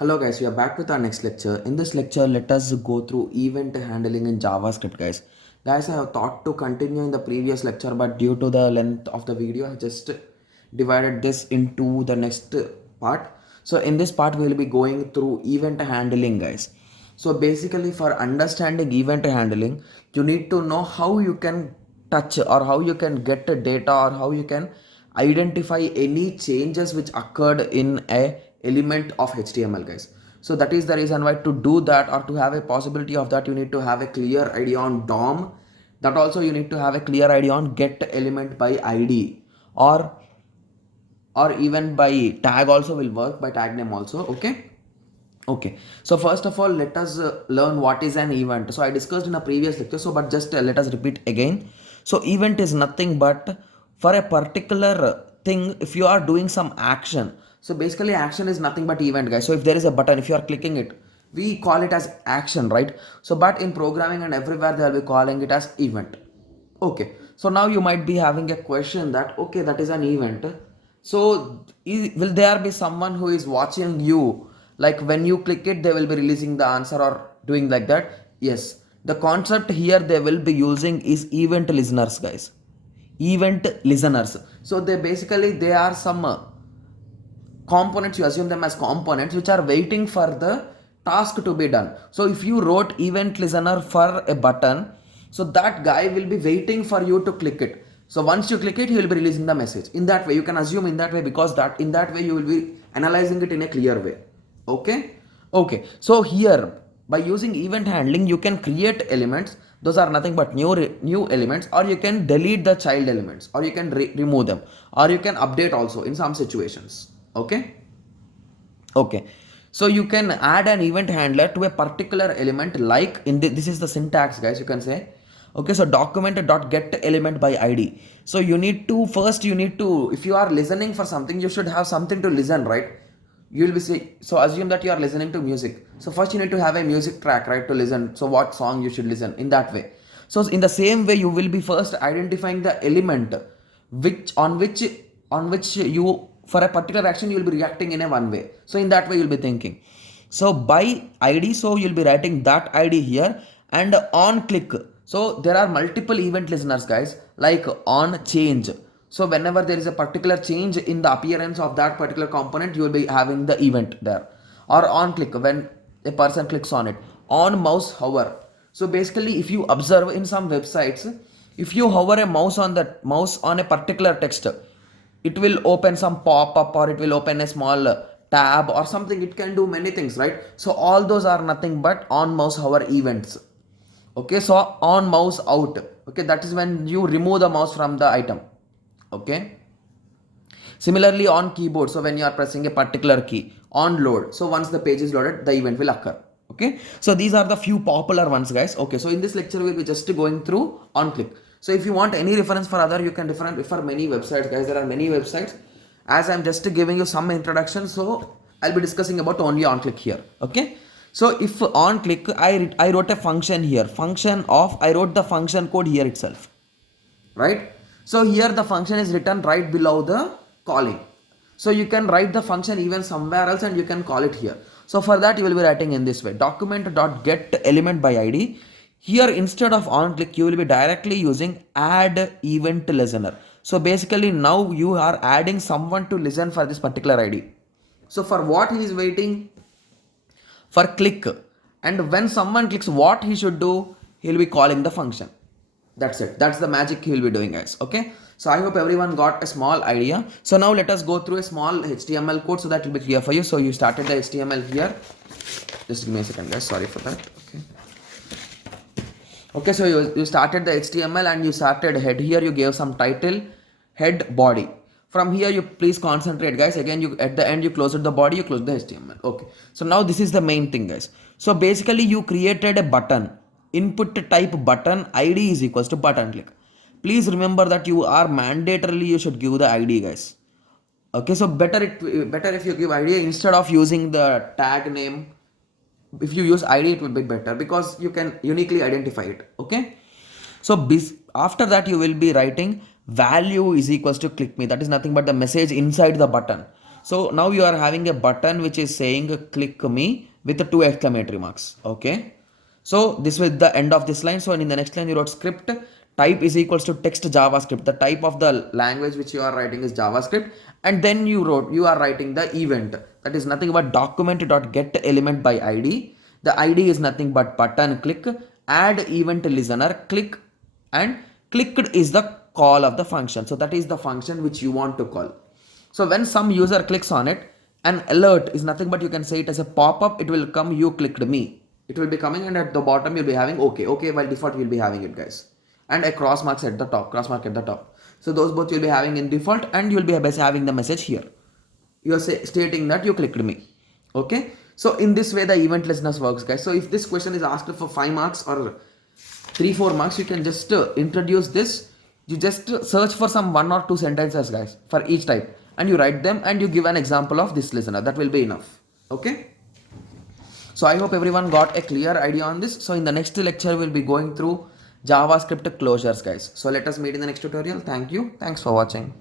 Hello guys, we are back with our next lecture. In this lecture, let us go through event handling in JavaScript, guys. Guys, I have thought to continue in the previous lecture, but due to the length of the video, I just divided this into the next part. So in this part, we will be going through event handling, guys. So basically, for understanding event handling, you need to know how you can touch or how you can get the data or how you can identify any changes which occurred in a element of HTML, guys. So that is the reason why to do that or to have a possibility of that, you need to have a clear idea on DOM. That also you need to have a clear idea on get element by ID, or even by tag also will work, by tag name also. Okay, so first of all, let us learn what is an event. So I discussed in a previous lecture, so but just let us repeat again. So event is nothing but for a particular thing, if you are doing some action. So basically action is nothing but event, guys. So if there is a button, if you are clicking it, we call it as action, right? So but in programming and everywhere, they will be calling it as event. Okay, so now you might be having a question that, okay, that is an event. So will there be someone who is watching you? Like when you click it, they will be releasing the answer or doing like that? Yes. The concept here they will be using is event listeners, guys. Event listeners. So they are some components, you assume them as components which are waiting for the task to be done. So if you wrote event listener for a button, so that guy will be waiting for you to click it. So once you click it, he will be releasing the message. In that way, you can assume in that way, because that in that way you will be analyzing it in a clear way. Okay, so here by using event handling, you can create elements. Those are nothing but new elements, or you can delete the child elements, or you can remove them, or you can update also in some situations. Okay, so you can add an event handler to a particular element, like in this is the syntax, guys. You can say, okay, so document dot get element by id. So you need to first, you need to, if you are listening for something, you should have something to listen, right? You will be say, so assume that you are listening to music, so first you need to have a music track, right, to listen. So what song you should listen, in that way. So in the same way, you will be first identifying the element which you, for a particular action, you will be reacting in a one way. So in that way you'll be thinking, so by id, so you'll be writing that id here. And on click, so there are multiple event listeners, guys, like on change. So whenever there is a particular change in the appearance of that particular component, you will be having the event there. Or on click, when a person clicks on it. On mouse hover, so basically if you observe in some websites, if you hover a mouse on a particular text, it will open some pop-up, or it will open a small tab or something. It can do many things, right? So all those are nothing but on mouse hover events. Okay, so on mouse out, okay, that is when you remove the mouse from the item. Okay, similarly on keyboard, so when you are pressing a particular key. On load, so once the page is loaded, the event will occur. Okay, so these are the few popular ones, guys. Okay, so in this lecture we'll be just going through on click. So if you want any reference for other, you can refer many websites, guys. There are many websites. As I'm just giving you some introduction, so I'll be discussing about only on click here. Okay, so if on click, I wrote a function here, I wrote the function code here itself, right? So here the function is written right below the calling. So you can write the function even somewhere else and you can call it here. So for that you will be writing in this way, document dot get element by id. Here instead of on click, you will be directly using add event listener. So basically now you are adding someone to listen for this particular id. So for what he is waiting? For click. And when someone clicks, what he should do? He will be calling the function. That's it. That's the magic he will be doing, guys. Okay, so I hope everyone got a small idea. So now let us go through a small HTML code so that will be clear for you. So you started the HTML here. Just give me a second, guys. Sorry for that. Okay, so you started the HTML and you started head. Here you gave some title, head, body. From here you please concentrate, guys. Again, you at the end you closed the body, you closed the HTML. Okay, so now this is the main thing, guys. So basically you created a button, input type button, id is equals to button click. Please remember that you are mandatorily, you should give the id, guys. Okay, so better if you give id instead of using the tag name. If you use id, it will be better because you can uniquely identify it. Okay, so after that you will be writing value is equals to click me. That is nothing but the message inside the button. So now you are having a button which is saying click me with the 2 exclamatory marks. Okay. So this was the end of this line. So in the next line you wrote script type is equals to text JavaScript. The type of the language which you are writing is JavaScript. And then you are writing the event. That is nothing but document.get element by ID. The ID is nothing but button click, add event listener, click, and clicked is the call of the function. So that is the function which you want to call. So when some user clicks on it, an alert is nothing but you can say it as a pop-up. It will come, you clicked me. It will be coming, and at the bottom you'll be having okay. Okay, by default you'll be having it, guys. And a cross marks at the top, cross mark at the top. So those both you'll be having in default, and you'll be having the message here. You are stating that you clicked me. Okay. So in this way the event listeners works, guys. So if this question is asked for 5 marks or 3-4 marks, you can just introduce this. You just search for some 1 or 2 sentences, guys, for each type, and you write them and you give an example of this listener. That will be enough. Okay. So I hope everyone got a clear idea on this. So in the next lecture we'll be going through JavaScript closures, guys. So let us meet in the next tutorial. Thank you. Thanks for watching.